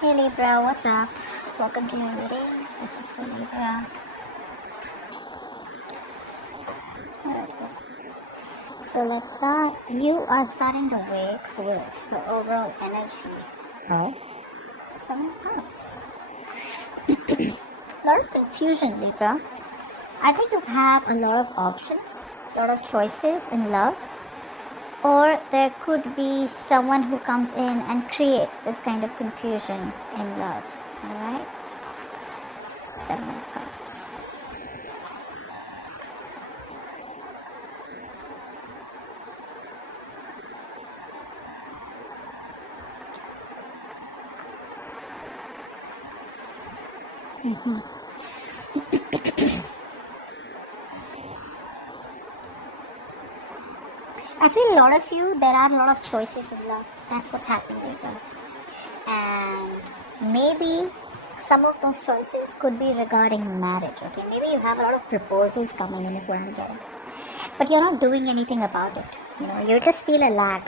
Hey Libra, what's up? Welcome to your reading. This is for Libra. So let's start. You are starting the week with the overall energy of 7 Cups. A lot of confusion, Libra. I think you have a lot of options, a lot of choices in love. Or there could be someone who comes in and creates this kind of confusion in love. Alright? 7 of Cups. I feel a lot of you, there are a lot of choices in love. That's what's happening with them. And maybe some of those choices could be regarding marriage. Okay, maybe you have a lot of proposals coming in is what I'm getting. But you're not doing anything about it. You just feel a lack.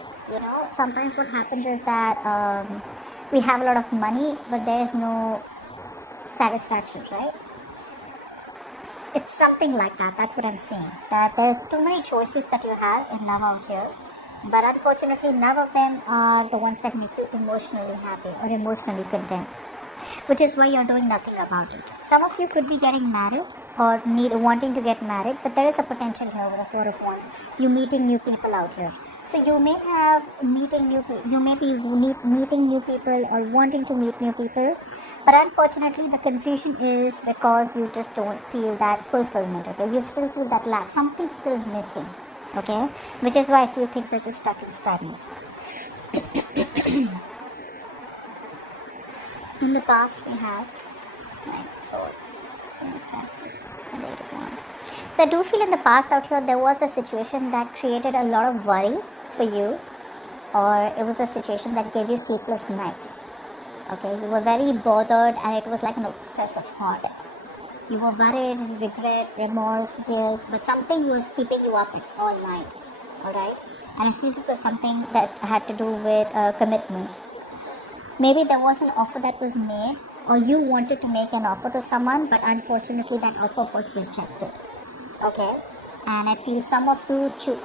Sometimes what happens is that we have a lot of money, but there is no satisfaction, right? It's something like that. That's what I'm saying. That there's too many choices that you have in love out here, but unfortunately none of them are the ones that make you emotionally happy or emotionally content, which is why you're doing nothing about it. Some of you could be getting married or wanting to get married, but there is a potential here with the Four of Wands. You meeting new people out here. So you may have meeting new people, you may be meeting new people or wanting to meet new people, but unfortunately the confusion is because you just don't feel that fulfillment, okay? You still feel that lack, something's still missing, okay? Which is why I feel things are just stuck and stagnant. In the past we have Nine of Swords, and Eight of Wands. So I do feel in the past out here there was a situation that created a lot of worry for you, or it was a situation that gave you sleepless nights. Okay, you were very bothered and it was like an obsessive thought. You were worried, regret, remorse, guilt, but something was keeping you up all night. Alright? And I think it was something that had to do with commitment. Maybe there was an offer that was made, or you wanted to make an offer to someone, but unfortunately that offer was rejected. Okay? And I feel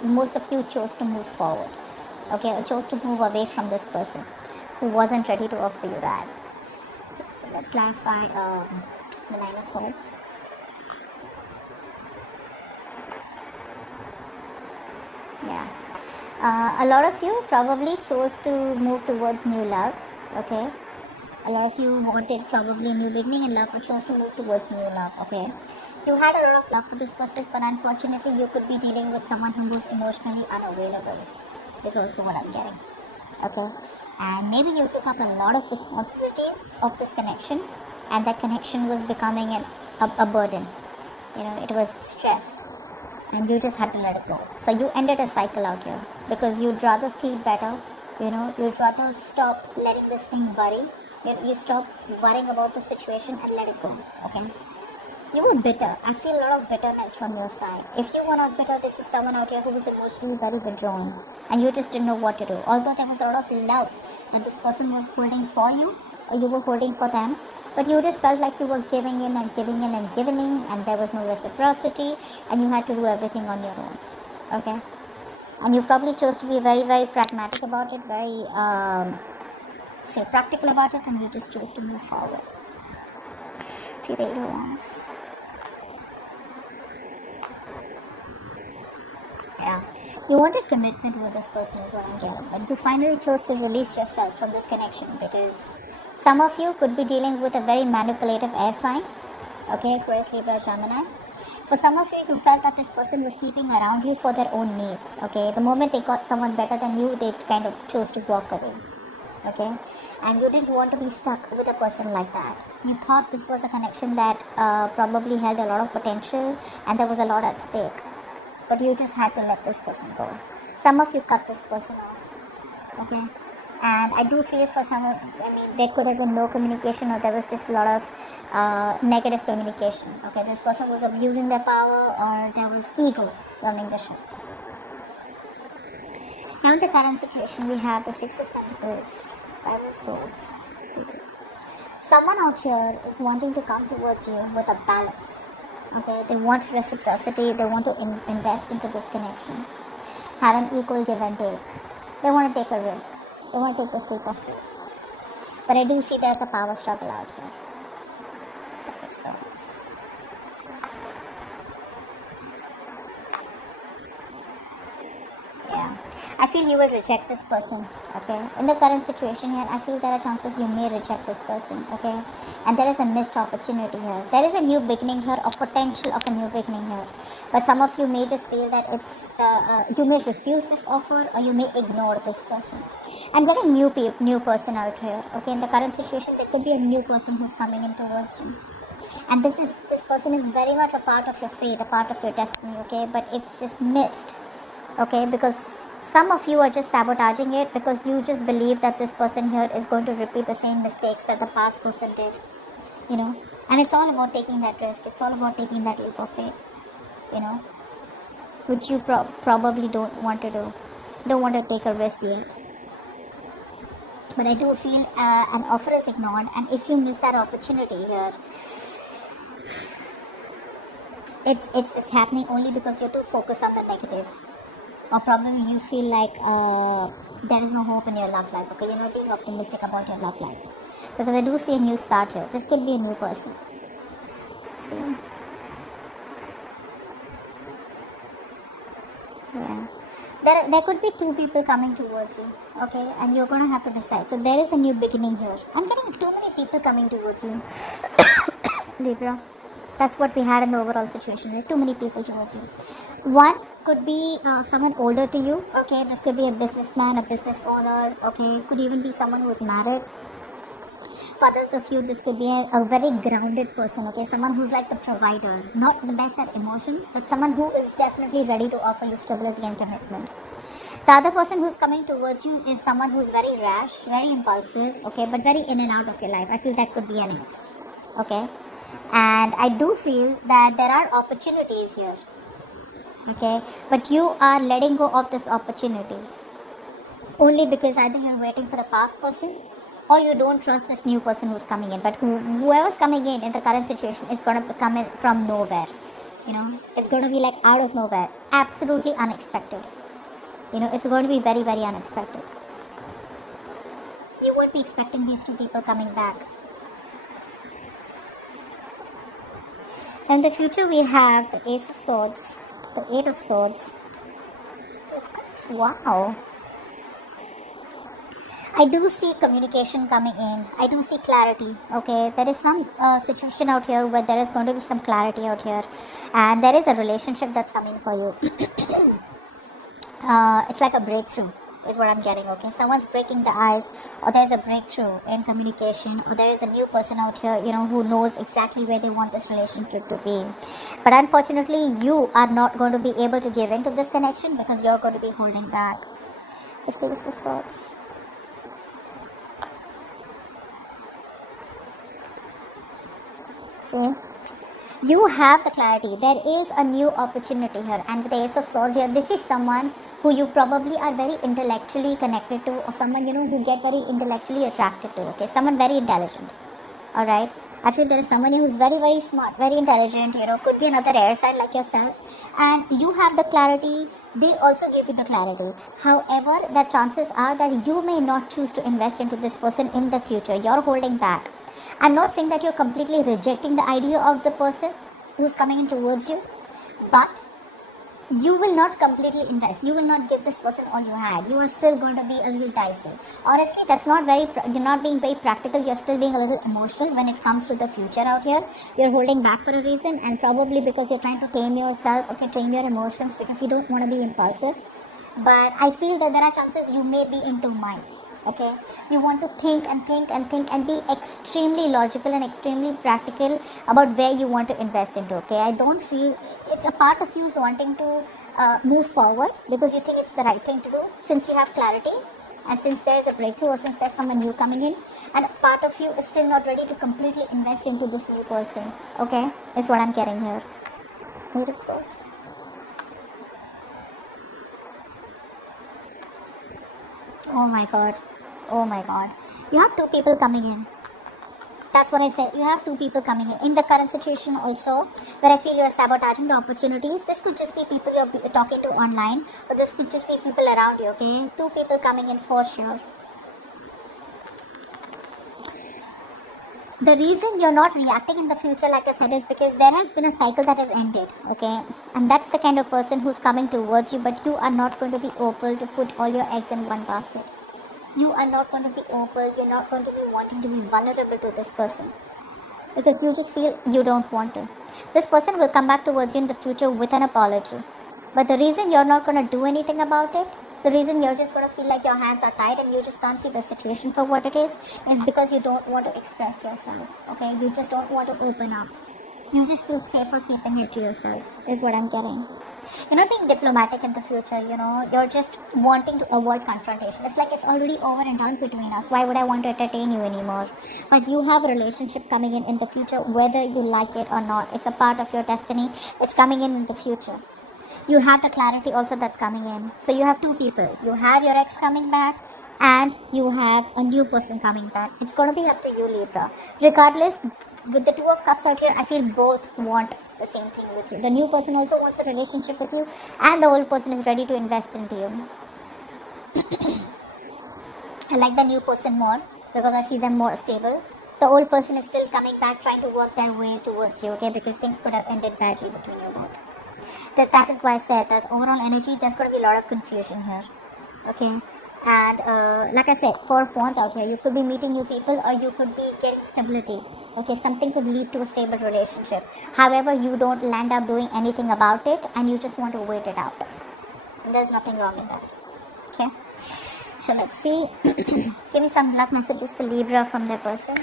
most of you chose to move forward. Okay? Or chose to move away from this person who wasn't ready to offer you that. So let's clarify the Nine of Swords. Yeah. A lot of you probably chose to move towards new love. Okay. A lot of you wanted probably a new beginning in love, or chose to move towards new love. Okay. You had a lot of love for this person, but unfortunately you could be dealing with someone who was emotionally unavailable. Is also what I'm getting. Okay. And maybe you took up a lot of responsibilities of this connection, and that connection was becoming a burden. It was stressed, and you just had to let it go. So you ended a cycle out here because you'd rather sleep better. You'd rather stop letting this thing worry. You stop worrying about the situation and let it go. Okay. You were bitter. I feel a lot of bitterness from your side. If you were not bitter, this is someone out here who was emotionally very withdrawn, and you just didn't know what to do. Although there was a lot of love that this person was holding for you, or you were holding for them, but you just felt like you were giving in and giving in and giving in, and there was no reciprocity, and you had to do everything on your own. Okay? And you probably chose to be very, very pragmatic about it, very practical about it, and you just chose to move forward. See the Eight of Wands. Yeah. You wanted commitment with this person is what I'm getting, but you finally chose to release yourself from this connection because some of you could be dealing with a very manipulative air sign. Okay, Aquarius, Libra, Gemini. For some of you felt that this person was keeping around you for their own needs. Okay, the moment they got someone better than you, they kind of chose to walk away. Okay, and you didn't want to be stuck with a person like that. You thought this was a connection that probably held a lot of potential and there was a lot at stake, but you just had to let this person go. Some of you cut this person off. Okay, and I do feel for some of, there could have been no communication, or there was just a lot of negative communication. Okay, this person was abusing their power, or there was ego running the show. Now in the current situation, we have the Six of Pentacles, Five of Swords, Someone out here is wanting to come towards you with a balance. Okay, they want reciprocity, they want to invest into this connection, have an equal give and take. They want to take a risk, they want to take the leap of faith. But I do see there's a power struggle out here. So, yeah, I feel you will reject this person. Okay, in the current situation here, I feel there are chances you may reject this person. Okay, and there is a missed opportunity here. There is a new beginning here, a potential of a new beginning here. But some of you may just feel that it's you may refuse this offer, or you may ignore this person. I'm getting new person out here. Okay, in the current situation, there could be a new person who's coming in towards you. And this person is very much a part of your fate, a part of your destiny. Okay, but it's just missed. Okay, because some of you are just sabotaging it because you just believe that this person here is going to repeat the same mistakes that the past person did, and it's all about taking that risk. It's all about taking that leap of faith, which you probably don't want to do. Don't want to take a risk yet. But I do feel an offer is ignored, and if you miss that opportunity here, it's happening only because you're too focused on the negative. Or probably you feel like there is no hope in your love life. Okay, you're not being optimistic about your love life, because I do see a new start here. This could be a new person. See, yeah, there could be two people coming towards you. Okay, and you're gonna have to decide. So there is a new beginning here. I'm getting too many people coming towards you, Libra. That's what we had in the overall situation, right? Too many people towards you. One could be someone older to you. Okay, this could be a businessman, a business owner. Okay, could even be someone who is married. For others of you, this could be a very grounded person. Okay, someone who's like the provider, not the best at emotions, but someone who is definitely ready to offer you stability and commitment. The other person who's coming towards you is someone who's very rash, very impulsive. Okay, but very in and out of your life. I feel that could be an ex. Okay. And I do feel that there are opportunities here. Okay, but you are letting go of these opportunities only because either you're waiting for the past person, or you don't trust this new person who's coming in. But whoever's coming in the current situation is going to come in from nowhere. It's going to be like out of nowhere, absolutely unexpected. It's going to be very, very unexpected. You won't be expecting these two people coming back. In the future, we have the Ace of Swords, the Eight of Swords, Two of Cups. Wow. I do see communication coming in. I do see clarity. Okay, there is some situation out here where there is going to be some clarity out here, and there is a relationship that's coming for you. It's like a breakthrough is what I'm getting. Okay, someone's breaking the ice, or there's a breakthrough in communication, or there is a new person out here who knows exactly where they want this relationship to be. But unfortunately, you are not going to be able to give in to this connection because you're going to be holding back. The Six of Swords. See, you have the clarity. There is a new opportunity here, and with the Ace of Swords here, this is someone who you probably are very intellectually connected to, or someone who get very intellectually attracted to. Okay, someone very intelligent. All right, I feel there is someone who is very, very smart, very intelligent. Could be another air sign like yourself, and you have the clarity. They also give you the clarity. However, the chances are that you may not choose to invest into this person in the future. You're holding back. I'm not saying that you're completely rejecting the idea of the person who's coming in towards you, but you will not completely invest. You will not give this person all you had. You are still going to be a little dicey. Honestly, you're not being very practical. You're still being a little emotional when it comes to the future out here. You're holding back for a reason, and probably because you're trying to tame yourself, tame your emotions, because you don't want to be impulsive. But I feel that there are chances you may be in two minds. Okay, you want to think and be extremely logical and extremely practical about where you want to invest into. Okay, I don't feel it's a part of you is wanting to move forward because you think it's the right thing to do, since you have clarity, and since there's a breakthrough, or since there's someone new coming in, and a part of you is still not ready to completely invest into this new person. Okay, is what I'm getting here. Eight of Swords. Oh my god. You have two people coming in. That's what I said. You have two people coming in the current situation also, where I feel you're sabotaging the opportunities. This could just be people you're talking to online, or this could just be people around you, okay? Two people coming in for sure. The reason you're not reacting in the future, like I said, is because there has been a cycle that has ended, okay? And that's the kind of person who's coming towards you, but you are not going to be open to put all your eggs in one basket. You are not going to be open, you're not going to be wanting to be vulnerable to this person, because you just feel you don't want to. This person will come back towards you in the future with an apology. But the reason you're not going to do anything about it, the reason you're just going to feel like your hands are tied and you just can't see the situation for what it is because you don't want to express yourself, okay? You just don't want to open up. You just feel safer keeping it to yourself, is what I'm getting. You're not being diplomatic in the future, you're just wanting to avoid confrontation. It's like it's already over and done between us. Why would I want to entertain you anymore? But you have a relationship coming in the future, whether you like it or not. It's a part of your destiny. It's coming in the future. You have the clarity also that's coming in. So you have two people. You have your ex coming back, and you have a new person coming back. It's going to be up to you, Libra. Regardless, with the Two of Cups out here, I feel both want the same thing with you. The new person also wants a relationship with you, and the old person is ready to invest into you. I like the new person more because I see them more stable. The old person is still coming back, trying to work their way towards you, okay? Because things could have ended badly between you both. That is why I said that overall energy, there's going to be a lot of confusion here, okay? And like I said, 4 of Wands out here, you could be meeting new people, or you could be getting stability, okay? Something could lead to a stable relationship. However, you don't land up doing anything about it, and you just want to wait it out. And there's nothing wrong in that, okay? So let's see. Give me some love messages for Libra from their person.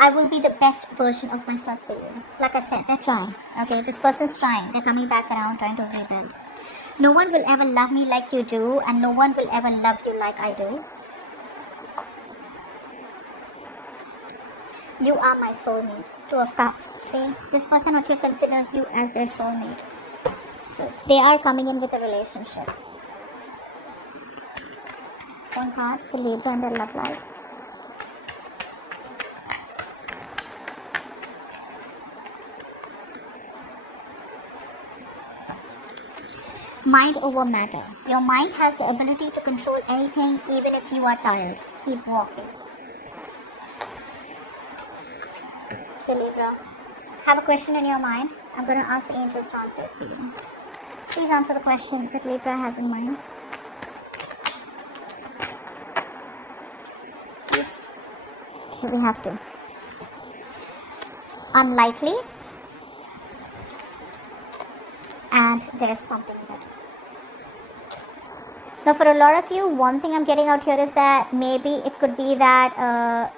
I will be the best version of myself for you. Like I said, they're trying. Okay, this person's trying. They're coming back around, trying to rebuild. No one will ever love me like you do, and no one will ever love you like I do. You are my soulmate. 2 of Cups. See, this person or two considers you as their soulmate. So they are coming in with a relationship. One card for Libra and their love life. Mind over matter. Your mind has the ability to control anything, even if you are tired. Keep walking. Okay, Libra. Have a question in your mind. I'm going to ask the angels to answer it for you. Please answer the question that Libra has in mind. Yes. Okay, we have to. Unlikely. And there's something better. Now, for a lot of you, one thing I'm getting out here is that maybe it could be that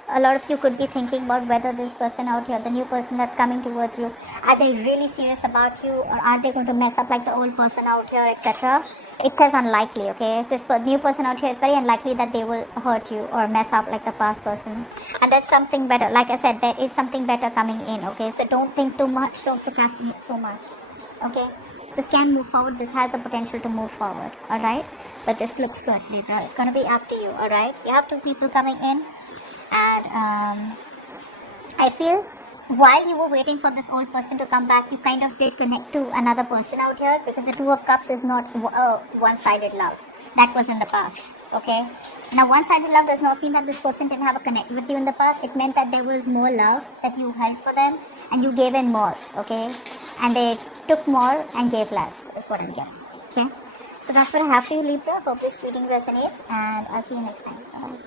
a lot of you could be thinking about whether this person out here, the new person that's coming towards you, are they really serious about you, or are they going to mess up like the old person out here, etc. It says unlikely, okay? This new person out here, it's very unlikely that they will hurt you or mess up like the past person. And there's something better. Like I said, there is something better coming in, okay? So don't think too much, don't procrastinate so much, okay? This can move forward. This has the potential to move forward, alright? But this looks good, Libra. It's going to be up to you, alright? You have 2 people coming in. And I feel while you were waiting for this old person to come back, you kind of did connect to another person out here, because the 2 of Cups is not one-sided love. That was in the past, okay? Now, one-sided love does not mean that this person didn't have a connect with you in the past. It meant that there was more love that you held for them, and you gave in more, okay? And they took more and gave less, is what I'm getting, okay? So that's what I have for you, Libra. Hope this reading resonates, and I'll see you next time. Bye.